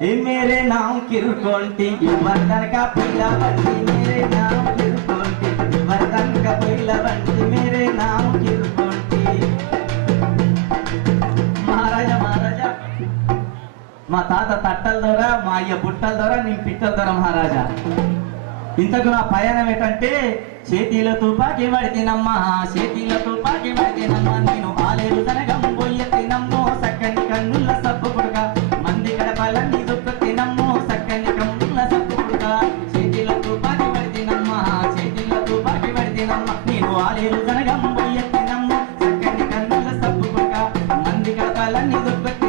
ए मेरे नाम किरकोंटी वर्धन का पहला बंटी मेरे नाम किरकोंटी वर्धन का पहला बंटी मेरे नाम किरकोंटी మహారాజా మహారాజా మా తాత తట్టల ద్వారా మా అయ్య బుట్టల ద్వారా నేను పిట్టల ద్వారా మహారాజా ఇంతకు నా పయనం ఏంటంటే చేతిలో తుపాకి పడితేనమ్మా చేతిలో తినమ్మో సక్కని కన్నుల సబ్బు పుడక మంది నీ దుక్కు తినమ్మో సక్కని కన్నుల సబ్బు పుడక చేతిలో తుపాకి పడితేనమ్మా చేతిలో తుపాకి పడితేనమ్మా నేను ఆలేరు తనగం పోయి తినమ్మో సక్కని కన్నుల సబ్బు పుడక మంది నీ దుక్కు